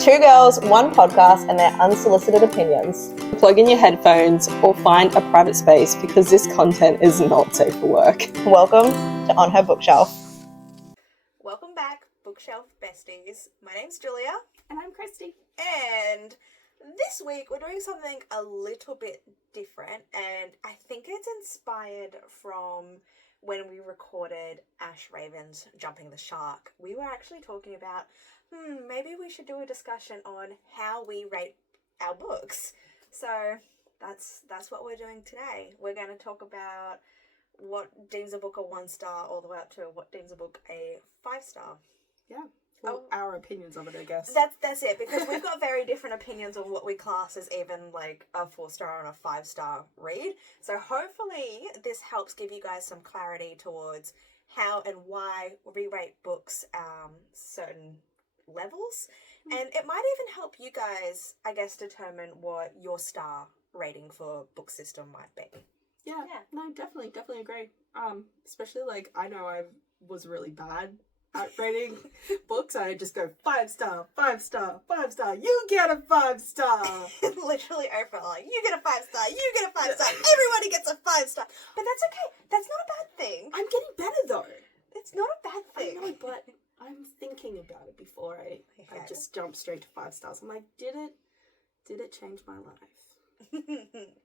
Two girls, one podcast, and their unsolicited opinions. Plug in your headphones or find a private space because this content is not safe for work. Welcome to On Her Bookshelf. Welcome back, Bookshelf Besties. My name's Julia. And I'm Kristie. And this week we're doing something a little bit different, and I think it's inspired from when we recorded Ash Raven's Jumping the Shark. We were actually talking about, maybe we should do a discussion on how we rate our books. So that's what we're doing today. We're going to talk about what deems a book a 1-star all the way up to what deems a book a 5-star. Yeah. Well, our opinions of it, I guess. That's it, because we've got very different opinions on what we class as even like a 4-star and a 5-star read. So hopefully this helps give you guys some clarity towards how and why we rate books certain levels. And it might even help you guys, I guess, determine what your star rating for book system might be. Yeah. No, definitely agree. Especially like I know I was really bad at rating books. I just go 5-star, 5-star, 5-star. You get a 5-star. Literally overall, you get a 5-star. You get a 5-star. Everybody gets a 5-star. But that's okay. That's not a bad thing. I'm getting better though. It's not a bad thing. I know, but I'm thinking about it before I just jump straight to 5 stars. I'm like, did it change my life?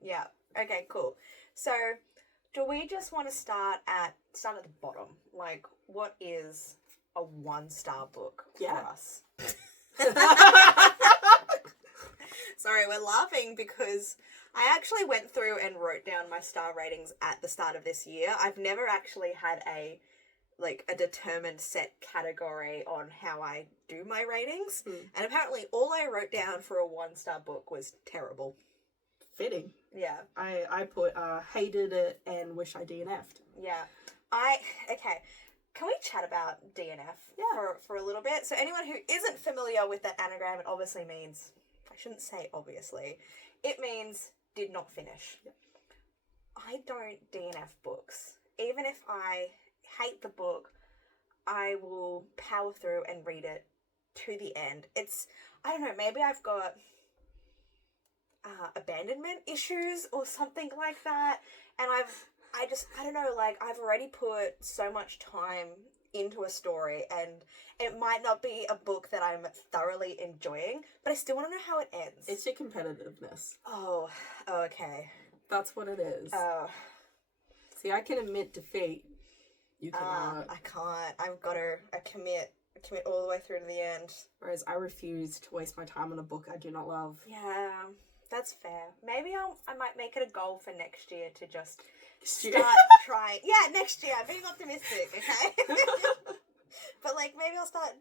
Yeah. Okay, cool. So, do we just want to start at the bottom? Like, what is a 1-star book for us? Sorry, we're laughing because I actually went through and wrote down my star ratings at the start of this year. I've never actually had a determined set category on how I do my ratings. And apparently all I wrote down for a 1-star book was terrible. Fitting. Yeah. I put hated it and wish I DNF'd. Yeah. Okay. Can we chat about DNF for a little bit? So anyone who isn't familiar with that anagram, it obviously means, I shouldn't say obviously, it means did not finish. Yeah. I don't DNF books. Even if I hate the book, I will power through and read it to the end. I don't know, maybe I've got abandonment issues or something like that, and I don't know, like I've already put so much time into a story, and it might not be a book that I'm thoroughly enjoying, but I still want to know how it ends. It's your competitiveness. Oh, okay. That's what it is. Oh. See, I can admit defeat. You cannot. I can't. I've got to commit all the way through to the end. Whereas I refuse to waste my time on a book I do not love. Yeah, that's fair. Maybe I might make it a goal for next year to just start trying. Yeah, next year. I'm being optimistic, okay? But like maybe I'll start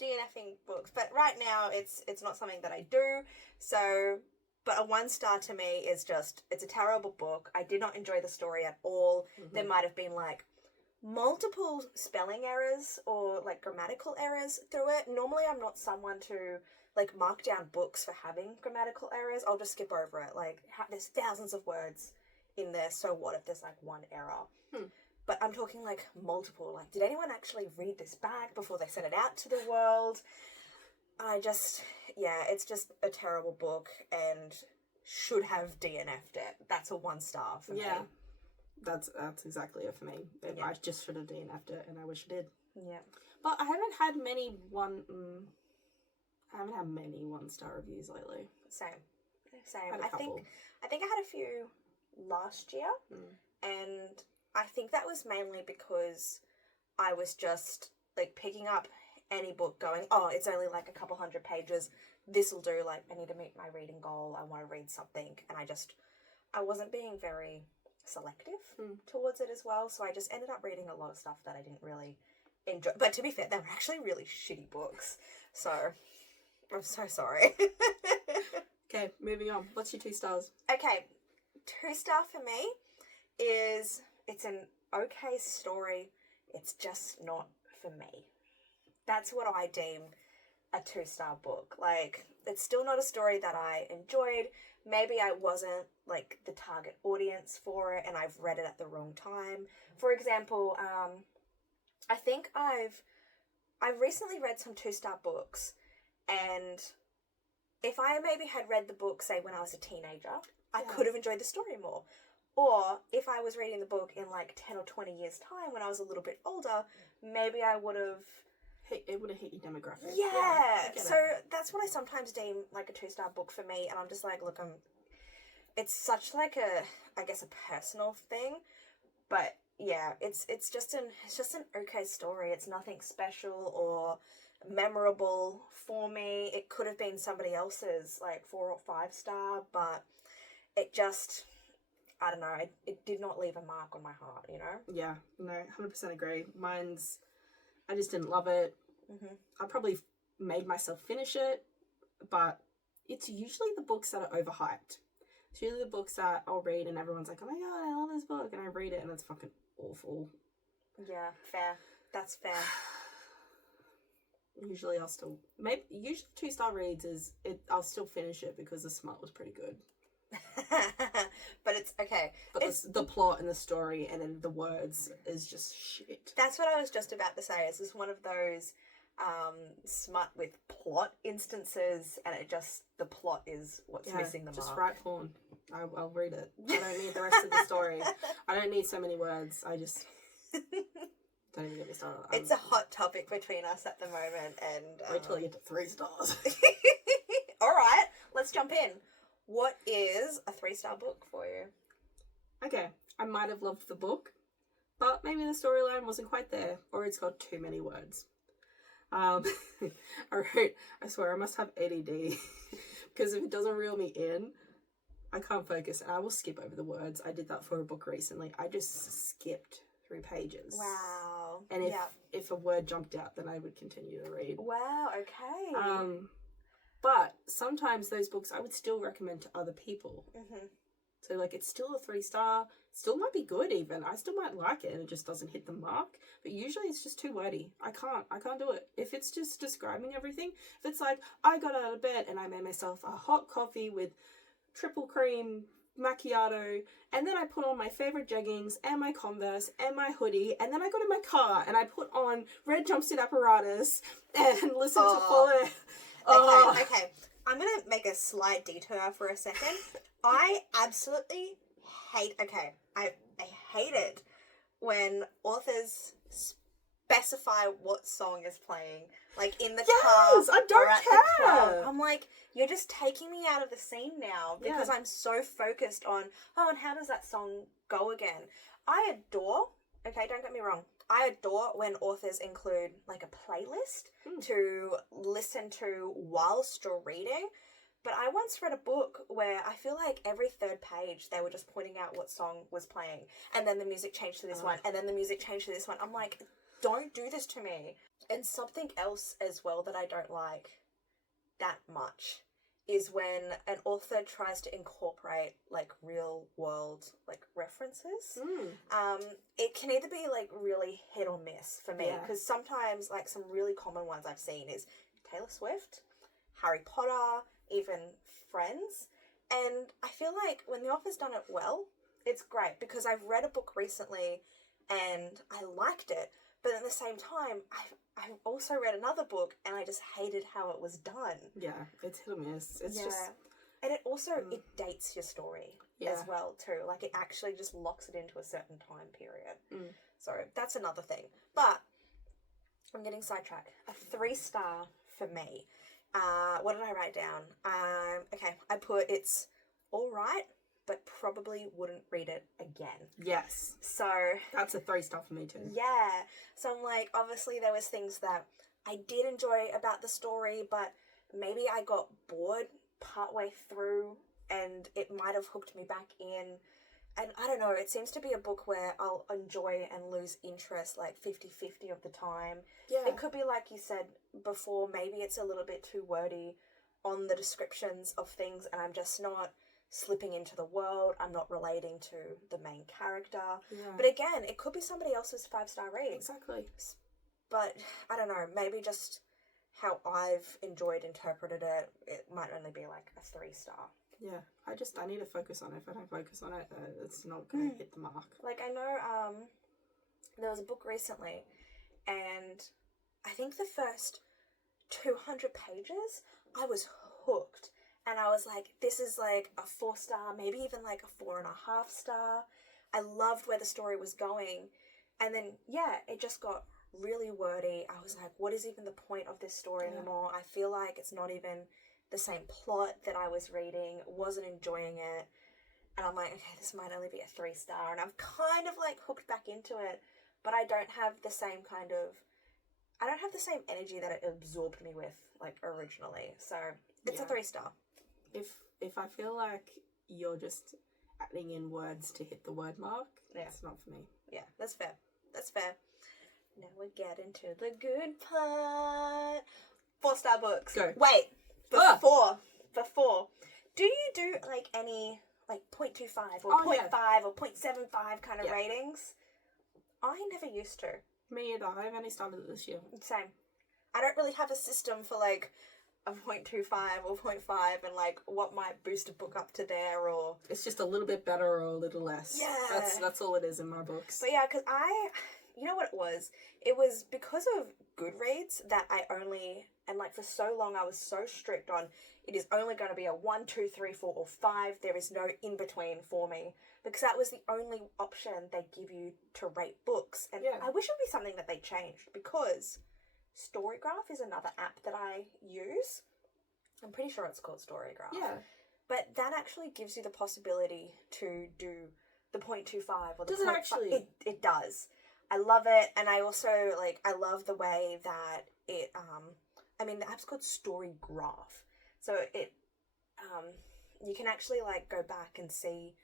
DNFing books. But right now it's not something that I do. So, but a 1-star to me is just, it's a terrible book. I did not enjoy the story at all. Mm-hmm. There might have been like multiple spelling errors or like grammatical errors through it. Normally I'm not someone to like mark down books for having grammatical errors. I'll just skip over it. Like there's thousands of words in there, so what if there's like one error? But I'm talking like multiple. Like, did anyone actually read this back before they sent it out to the world? It's just a terrible book and should have DNF'd it. That's a 1-star for me. That's exactly it for me. I just should have DNF'd it, and I wish I did. Yeah. But I haven't had many 1-star reviews lately. Same. I think I had a few last year, and I think that was mainly because I was just like picking up any book going, oh, it's only like a couple hundred pages. This'll do. Like, I need to meet my reading goal. I want to read something, and I wasn't being very selective towards it as well, so I just ended up reading a lot of stuff that I didn't really enjoy. But to be fair, they were actually really shitty books, so I'm so sorry. Okay, moving on. What's your 2 stars? Okay, 2-star for me is it's an okay story, it's just not for me. That's what I deem a 2-star book. Like, it's still not a story that I enjoyed. Maybe I wasn't like the target audience for it and I've read it at the wrong time. For example, I think I've recently read some 2-star books, and if I maybe had read the book, say, when I was a teenager, I Yeah. could have enjoyed the story more. Or if I was reading the book in like 10 or 20 years' time when I was a little bit older, maybe I would have... It would have hit your demographic. Yeah. I get So it. that's what I sometimes deem like a 2-star book for me. And I'm just like, look, it's such like a, I guess, a personal thing. But yeah, it's just an okay story. It's nothing special or memorable for me. It could have been somebody else's, like 4 or 5 star, but it just, I don't know, it did not leave a mark on my heart, you know? Yeah, no, 100% agree. I just didn't love it. Mm-hmm. I probably made myself finish it, but it's usually the books that are overhyped. It's usually the books that I'll read and everyone's like, oh my god, I love this book, and I read it and it's fucking awful. Yeah, fair. That's fair. Usually 2-star reads I'll still finish it because the smut was pretty good. But it's okay. But the plot and the story and then the words is just shit. That's what I was just about to say. Is this one of those smut with plot instances, and the plot is what's missing the mark. Just write porn. I'll read it. I don't need the rest of the story. I don't need so many words. I just don't even get me started. It's a hot topic between us at the moment, and wait till I get to 3 stars. All right, let's jump in. What is a 3-star book for you? Okay, I might have loved the book, but maybe the storyline wasn't quite there, or it's got too many words. I swear I must have ADD, because if it doesn't reel me in, I can't focus, and I will skip over the words. I did that for a book recently. I just skipped through pages. Wow. And if a word jumped out, then I would continue to read. Wow, okay. But sometimes those books I would still recommend to other people. Mm-hmm. So, like, it's still a 3-star, still might be good even. I still might like it and it just doesn't hit the mark. But usually it's just too wordy. I can't do it. If it's just describing everything, if it's like, I got out of bed and I made myself a hot coffee with triple cream macchiato, and then I put on my favorite jeggings and my Converse and my hoodie, and then I got in my car and I put on red jumpsuit apparatus and listened to Follow. Okay. I'm going to make a slight detour for a second. I absolutely hate, I hate it when authors specify what song is playing, like in the car I don't or at the club. care. I'm like, you're just taking me out of the scene now because I'm so focused on, and how does that song go again? I adore, don't get me wrong, I adore when authors include like a playlist to listen to whilst you're reading. But I once read a book where I feel like every 3rd page they were just pointing out what song was playing, and then the music changed to this one, and then the music changed to this one. I'm like, don't do this to me. And something else as well that I don't like that much is when an author tries to incorporate like real world like references. It can either be like really hit or miss for me, because sometimes like some really common ones I've seen is Taylor Swift, Harry Potter, even Friends. And I feel like when the author's done it well, it's great, because I've read a book recently and I liked it, but at the same time I've also read another book and I just hated how it was done. Yeah, it's hit or miss. It's just... And it also, it dates your story as well too. Like it actually just locks it into a certain time period. So that's another thing. But I'm getting sidetracked. A 3-star for me. What did I write down? I put it's all right, but probably wouldn't read it again. Yes. So that's a 3-star for me too. Yeah. So I'm like, obviously there was things that I did enjoy about the story, but maybe I got bored partway through and it might have hooked me back in. And I don't know, it seems to be a book where I'll enjoy and lose interest like 50-50 of the time. Yeah. It could be like you said before, maybe it's a little bit too wordy on the descriptions of things and I'm just not slipping into the world. I'm not relating to the main character. Yeah. But again, it could be somebody else's 5-star read. Exactly. But I don't know, maybe just how I've interpreted it, it might only be like a 3-star. Yeah, I need to focus on it. If I don't focus on it, it's not going to hit the mark. Like, I know there was a book recently, and I think the first 200 pages, I was hooked. and I was like, this is like a 4-star, maybe even like a 4.5 star. I loved where the story was going. And then, yeah, it just got really wordy. I was like, what is even the point of this story anymore? I feel like it's not even the same plot that I was reading. Wasn't enjoying it. And I'm like, okay, this might only be a 3-star. And I've kind of like hooked back into it, but I don't have the same energy that it absorbed me with like originally. So it's a 3-star. If I feel like you're just adding in words to hit the word mark, it's not for me. Yeah, that's fair. That's fair. Now we get into the good part. 4-star books. Go. Wait, before. Do you do like any like 0.25 or 0.5 or 0.75 kind of ratings? I never used to. Me either. I've only started it this year. Same. I don't really have a system for like a 0.25 or 0.5 and like what might boost a book up to there, or it's just a little bit better or a little less. Yeah. That's all it is in my books. But yeah, because you know what it was? It was because of Goodreads that and like for so long I was so strict on it is only going to be a 1, 2, 3, 4, or 5. There is no in between for me, because that was the only option they give you to rate books. And I wish it would be something that they changed, because Storygraph is another app that I use. I'm pretty sure it's called Storygraph. Yeah. But that actually gives you the possibility to do the 0.25 or the 0.5. Does it actually? It does. I love it, and I also I love the way that it the app's called Storygraph. So it you can actually like go back and see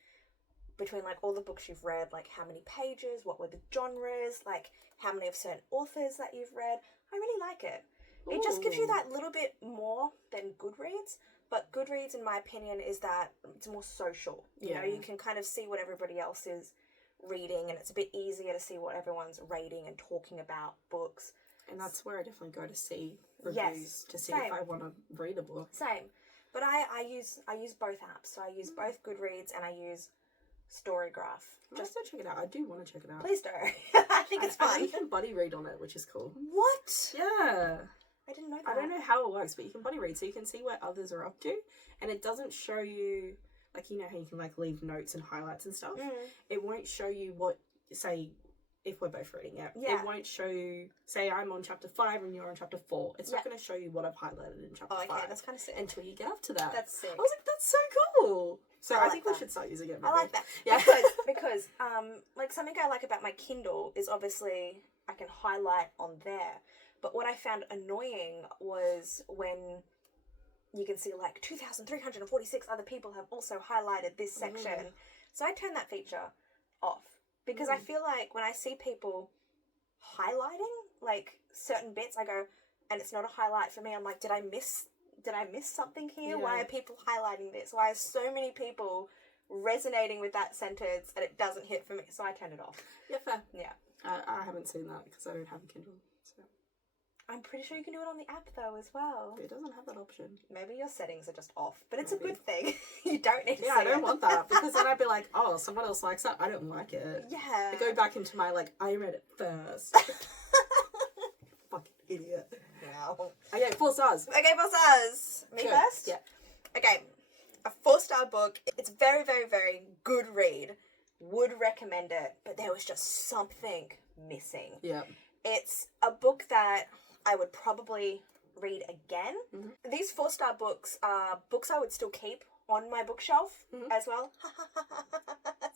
between like all the books you've read, like how many pages, what were the genres, like how many of certain authors that you've read. I really like it. It just gives you that little bit more than Goodreads, but Goodreads, in my opinion, is that it's more social. You know, you can kind of see what everybody else is reading, and it's a bit easier to see what everyone's rating and talking about books. And that's where I definitely go to see reviews to see if I want to read a book. Same. But I use both apps. So I use both Goodreads and I use Storygraph. Just to check it out. I do want to check it out. Please do. I think it's fun. You can buddy read on it, which is cool. What? Yeah. I didn't know that. I don't know how it works, but you can buddy read, so you can see where others are up to, and it doesn't show you, like, you know how you can like leave notes and highlights and stuff. It won't show you what, say, if we're both reading it. It won't show you, say I'm on chapter 5 and you're on chapter 4. It's not going to show you what I've highlighted in chapter 5. That's kind of sick. Until you get up to that. That's sick. I was like, that's so cool. So I think we should start using it. Maybe. I like that. Yeah. Because like something I like about my Kindle is obviously I can highlight on there. But what I found annoying was when you can see like 2,346 other people have also highlighted this section. So I turn that feature off. Because I feel like when I see people highlighting like certain bits, I go, and it's not a highlight for me. I'm like, did I miss something here? Yeah. Why are people highlighting this? Why are so many people resonating with that sentence and it doesn't hit for me? So I turn it off. Yeah, fair. Yeah. I haven't seen that because I don't have a Kindle. So. I'm pretty sure you can do it on the app though as well. It doesn't have that option. Maybe your settings are just off, but it's a good thing. You don't need to see I don't it. want that, because then I'd be like, oh, someone else likes that. I don't like it. Yeah. I go back into my, like, I read it first. Fucking idiot. Wow. Okay, 4 stars. Okay, 4 stars. Me Sure. first? Yeah. Okay. A 4-star book. It's very, very, very good read. Would recommend it, but there was just something missing. Yeah. It's a book that I would probably read again. These 4-star books are books I would still keep on my bookshelf as well.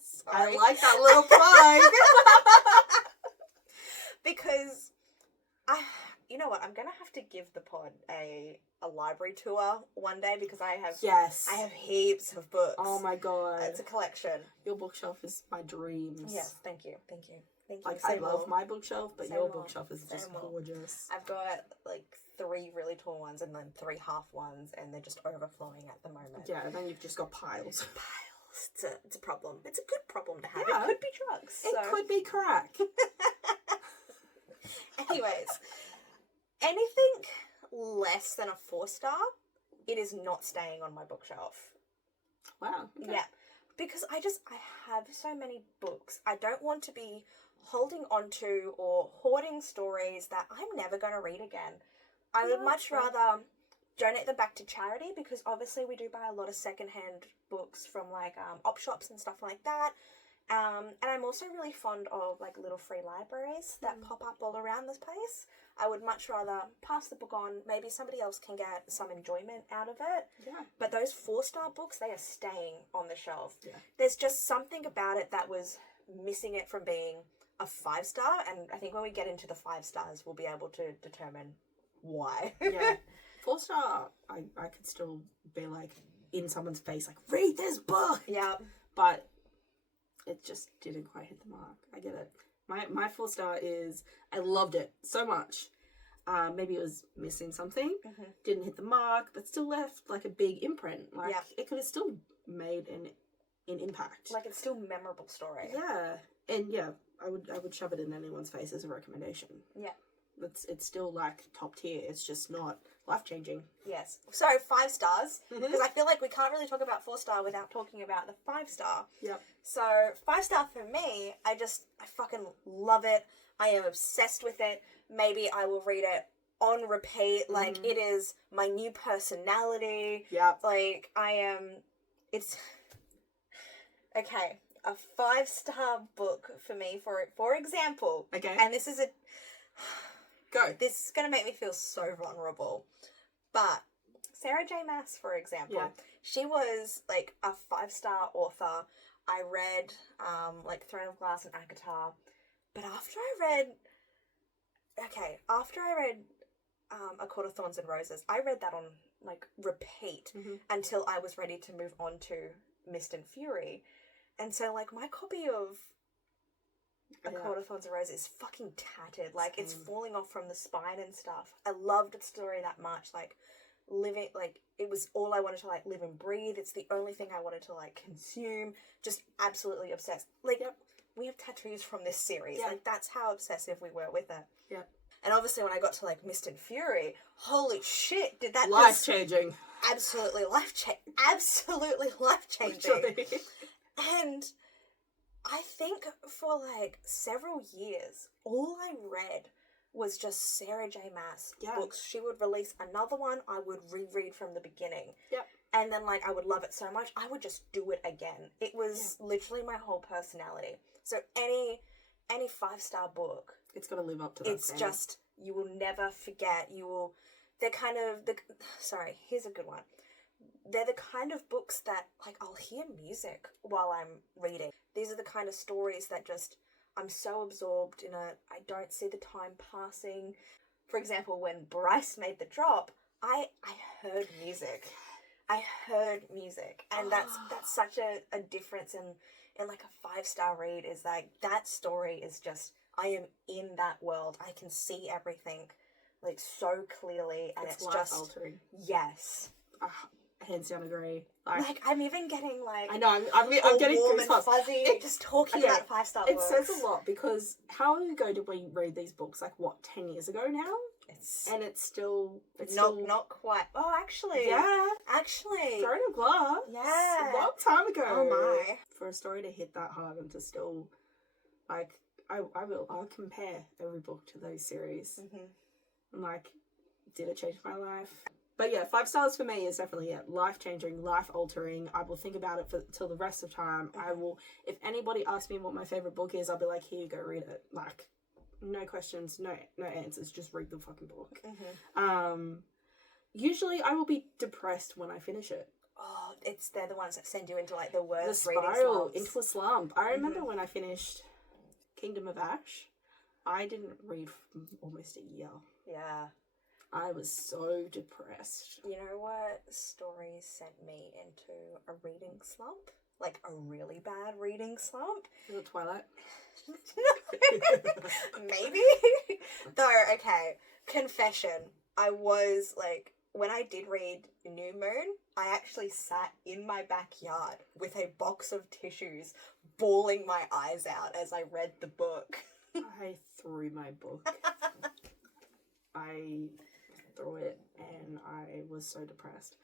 Sorry. I like that little plug. Because you know what, I'm gonna have to give the pod a library tour one day, because I have heaps of books. Oh my god. It's a collection. Your bookshelf is my dreams. Yes, thank you. Like, Say I love more. my bookshelf, but Say your more. bookshelf is Say just more. gorgeous. I've got like 3 really tall ones and then 3 half ones, and they're just overflowing at the moment. Yeah, and then you've just got piles. It's a problem. It's a good problem to have. Yeah. It could be drugs. It could be crack. Anyways, anything less than a 4-star, it is not staying on my bookshelf. Wow. Okay. Yeah. Because I have so many books. I don't want to be holding onto or hoarding stories that I'm never going to read again. I would much rather donate them back to charity, because obviously we do buy a lot of secondhand books from like op shops and stuff like that. And I'm also really fond of like little free libraries that pop up all around this place. I would much rather pass the book on. Maybe somebody else can get some enjoyment out of it. Yeah. But those 4-star books, they are staying on the shelf. Yeah. There's just something about it that was missing it from being a 5-star. And I think when we get into the 5 stars, we'll be able to determine why. Yeah. 4-star, I could still be like in someone's face, like, read this book. Yeah. But it just didn't quite hit the mark. I get it. My 4-star is, I loved it so much. Maybe it was missing something, didn't hit the mark, but still left like a big imprint. Like it could have still made an impact. Like it's still a memorable story. Yeah. And yeah, I would shove it in anyone's face as a recommendation. Yeah. It's still like top tier. It's just not life-changing. Yes. So 5 stars, because I feel like we can't really talk about 4-star without talking about the 5-star. Yep. So 5-star for me, I fucking love it. I am obsessed with it. Maybe I will read it on repeat. Like it is my new personality. Yep. Like it's okay. A 5-star book for me, for example. Okay. And this is Go. This is going to make me feel so vulnerable. But Sarah J. Maas, for example, she was like a 5-star author. I read like Throne of Glass and Akatar. But after I read A Court of Thorns and Roses, I read that on like repeat until I was ready to move on to Mist and Fury. And so like my copy of A Court of Thorns and Roses is fucking tattered. Like it's falling off from the spine and stuff. I loved the story that much. Like living, like it was all I wanted to like live and breathe. It's the only thing I wanted to like consume. Just absolutely obsessed. Like we have tattoos from this series. Yeah. Like that's how obsessive we were with it. Yeah. And obviously when I got to like Mist and Fury, holy shit, did that Life-changing. Absolutely absolutely life-changing. Literally. And I think for like several years, all I read was just Sarah J. Maas books. She would release another one, I would reread from the beginning. Yep. And then like I would love it so much, I would just do it again. It was literally my whole personality. So any 5-star book, It's got to live up to that. it's standard. just, you will never forget. They're kind of, sorry, here's a good one. They're the kind of books that, like, I'll hear music while I'm reading. These are the kind of stories that just, I'm so absorbed in it, I don't see the time passing. For example, when Bryce made the drop, I heard music. And that's such a difference in like a 5-star read, is like, that story is just, I am in that world. I can see everything, like, so clearly, and it's just life-altering. Yes. Hands down agree. Like I'm even getting like, I know, I'm getting warm and goosebumps. fuzzy just talking about 5-star It books. says a lot, because how long ago did we read these books? Like what, 10 years ago now? It's still not quite. Oh, actually, Throne of Glass. Yeah. A long time ago. Oh my. For a story to hit that hard and to still, like, I'll compare every book to those series. And like, did it change my life? But yeah, 5 stars for me is definitely life-changing, life-altering. I will think about it till the rest of time. I will, if anybody asks me what my favourite book is, I'll be like, here you go, read it. Like, no questions, no answers, just read the fucking book. Usually I will be depressed when I finish it. Oh, they're the ones that send you into like the worst The reading spiral slumps. into a slump. I remember when I finished Kingdom of Ash, I didn't read for almost a year. Yeah. I was so depressed. You know what story sent me into a reading slump? Like a really bad reading slump? Is it Twilight? Maybe. Though, okay, confession. I was like, when I did read New Moon, I actually sat in my backyard with a box of tissues, bawling my eyes out as I read the book. I threw my book. I threw it and I was so depressed.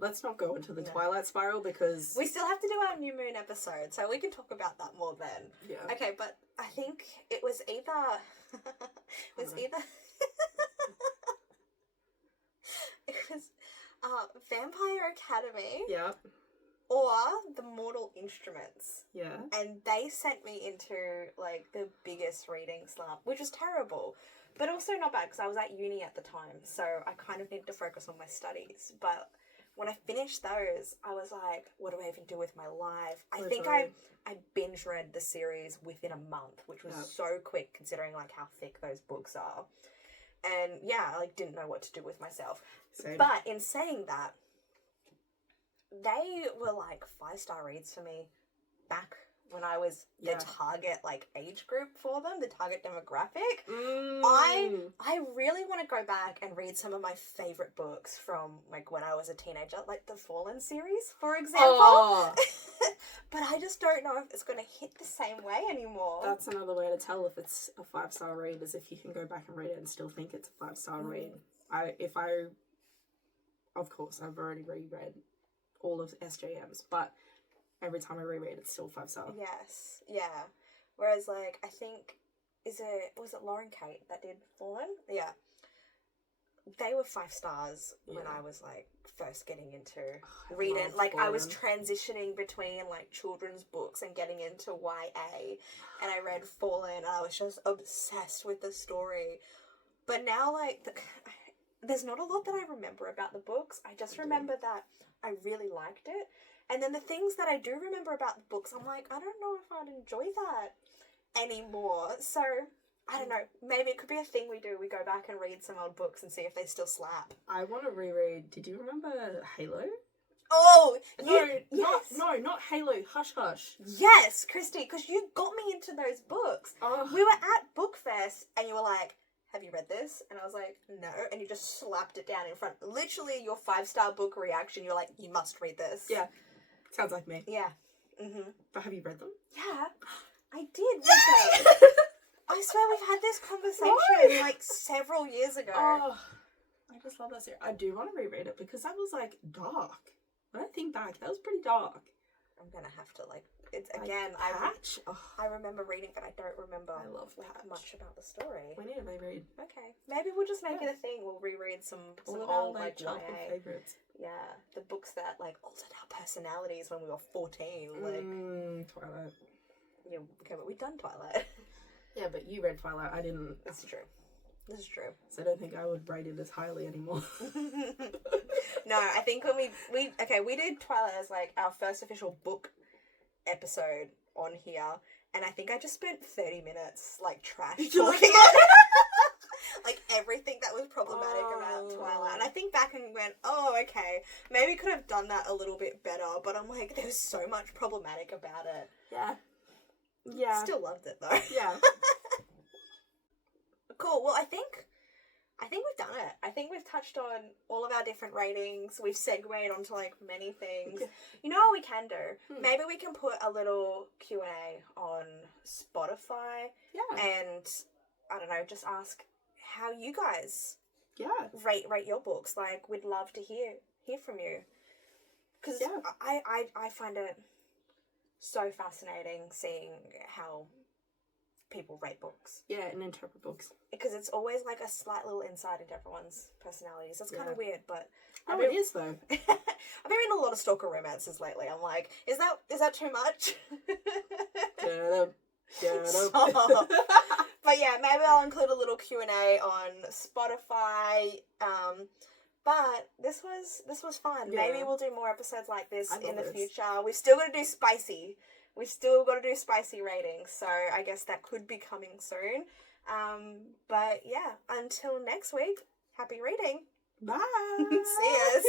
Let's not go into the Twilight spiral, because we still have to do our New Moon episode, so we can talk about that more then. Yeah. Okay, but I think it was either it was Vampire Academy Yeah. or The Mortal Instruments. Yeah. And they sent me into, like, the biggest reading slump, which was terrible. But also not bad, because I was at uni at the time, so I kind of needed to focus on my studies. But when I finished those, I was like, what do I even do with my life? I think I binge read the series within a month, which was so quick considering, like, how thick those books are. And, yeah, I, like, didn't know what to do with myself. Same. But in saying that, they were, like, 5-star reads for me back when I was the target, like, age group for them, the target demographic. I really want to go back and read some of my favourite books from, like, when I was a teenager, like the Fallen series, for example. Oh. But I just don't know if it's going to hit the same way anymore. That's another way to tell if it's a 5-star read, is if you can go back and read it and still think it's a 5-star read. Of course, I've already reread all of SJM's, but every time I reread, it's still 5-star. Yes, yeah. Whereas, like, I think, was it Lauren Kate that did Fallen? Yeah. They were 5 stars when I was, like, first getting into reading. Like, Fallen. I was transitioning between, like, children's books and getting into YA. And I read Fallen, and I was just obsessed with the story. But now, like, there's not a lot that I remember about the books. I just remember that I really liked it. And then the things that I do remember about the books, I'm like, I don't know if I'd enjoy that anymore. So, I don't know. Maybe it could be a thing we do. We go back and read some old books and see if they still slap. I want to reread. Did you remember Halo? Oh! Not Halo. Hush Hush. Yes, Kristie, because you got me into those books. Oh. We were at Bookfest and you were like, have you read this? And I was like, no. And you just slapped it down in front. Literally your 5-star book reaction. You're like, you must read this. Yeah. Sounds like me. Yeah. Mm-hmm. But have you read them? Yeah. I did read them. I swear we've had this conversation like several years ago. Oh, I just love that series. I do want to reread it because that was like dark. When I think back, that was pretty dark. I'm gonna have to like it's Like, again. Patch? I remember reading, but I don't remember. I love like Patch. much about the story. We need to reread Okay, maybe we'll just make it a thing. We'll reread some all of old our like childhood YA. favorites. Yeah, the books that like altered our personalities when we were 14. Like, Twilight. yeah, okay, but we've done Twilight. Yeah, but you read Twilight. I didn't. This is true. This is true. So I don't think I would rate it as highly anymore. No, I think when we did Twilight as like our first official book episode on here, and I think I just spent 30 minutes like trash talking like everything that was problematic about Twilight. And I think back and went, oh, okay, maybe could have done that a little bit better, but I'm like, there was so much problematic about it. Yeah. Yeah. Still loved it though. Yeah. Cool. Well, I think we've done it. I think we've touched on all of our different ratings. We've segued onto like many things. You know what we can do? Maybe we can put a little Q&A on Spotify. Yeah. And I don't know, just ask how you guys rate your books. Like, we'd love to hear from you. Because I find it so fascinating seeing how people rate books. Yeah, and interpret books. Because it's always like a slight little insight into everyone's personalities. That's kind of weird, but... It is, though. I've been reading a lot of stalker romances lately. I'm like, is that too much? Get up. Stop. But yeah, maybe I'll include a little Q&A on Spotify. But this was fun. Yeah. Maybe we'll do more episodes like this in the this. future. We've still got to do spicy. We've still got to do spicy ratings, so I guess that could be coming soon. But yeah, until next week, happy reading. Bye. See yas.